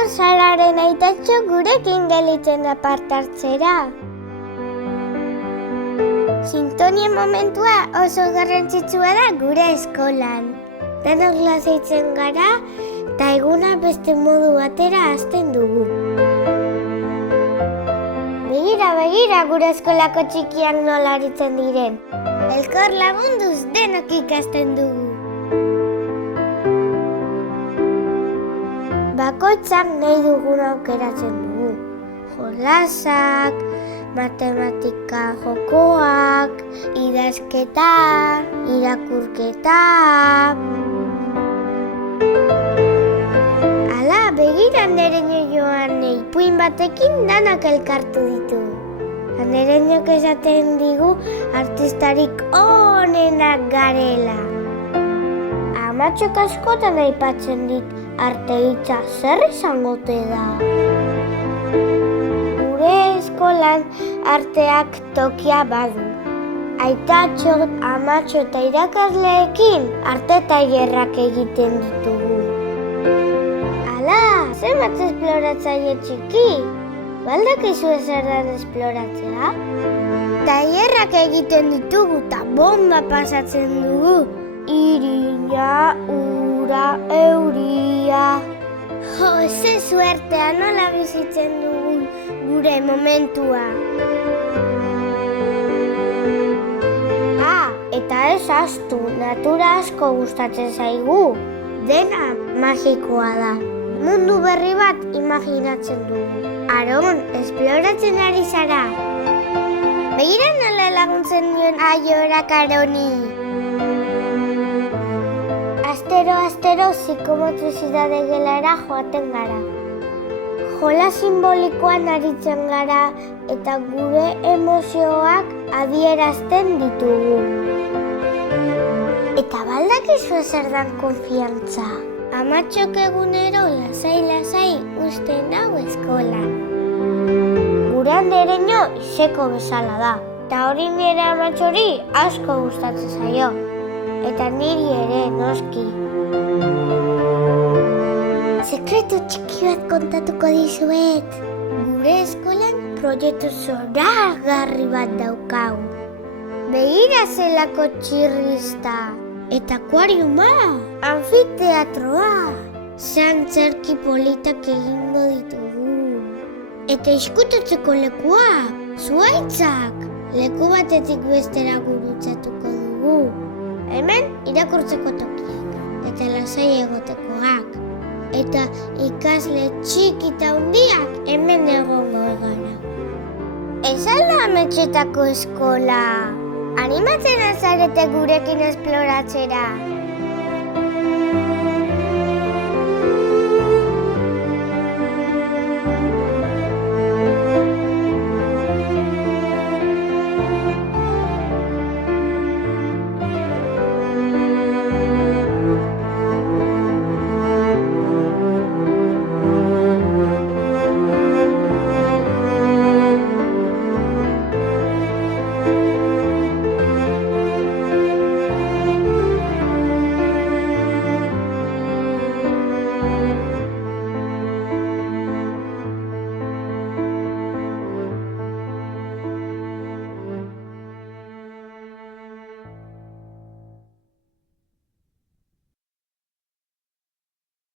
Gaur Sararen aitatxo gurekin gelitzen da parte hartzera. Sintonien momentua oso garrantzitsua da gure eskolan. Denok lasaitzen gara eta eguna beste modu batera hasten dugu. Begira gure eskolako txikiak nola aritzen diren. Elkar lagunduz denok ikasten dugu. Bakoitzak nahi dugun aukeratzen dugu. Jolasak, matematika jokoak, idazketa, irakurketa. Hala, begira andereño joanei ipuin batekin danak elkartu ditu. Andereñok esaten digu artistarik onenak garela. Amatxok askotan aipatzen dit arte hitza zer izango ote da. Gure eskolan arteak tokia badu. Aitatxo, amatxo eta irakasleekin arte tailerrak egiten ditugu. Hala, zenbat esploratzaile txiki? Baldakizu zer dan esploratzea? Tailerrak egiten ditugu eta bomba pasatzen dugu. Irina, ura, euria. Jo, ze suertea nola bizitzen dugun gure momentua. Eta ez ahaztu, natura asko gustatzen zaigu. Dena magikoa da. Mundu berri bat imaginatzen dugu. Aron, esploratzen ari zara. Begira nola laguntzen nion Aiorak Aroni. Astero psikomotrizitate gelara joaten gara. Jola simbolikoan aritzen gara eta gure emozioak adierazten ditugu. Eta baldakizu zer dan konfiantza. Amatxok egunero lasai usten hau eskolan. Gure andereño iseko bezala da. Eta hori nire amatxori asko gustatzen zaio. Eta niri ere, noski. Sekretu txiki bat kontatuko dizuet. Gure eskolan proiektu zoragarri bat daukagu. Begira zelako txirrista. Eta akuariuma, anfiteatroa. Zantzerki politak egingo ditugu. Eta izkutatzeko lekuak, zuhaitzak. Leku batetik bestera gurutzatuko dugu. Hemen irakurtzeko tokiak, eta lasai egotekoak. Eta ikasle txiki eta hundiak hemen egongo gara. Ez alda ametxetako eskola. Animatzen azarete gurekin esploratzera.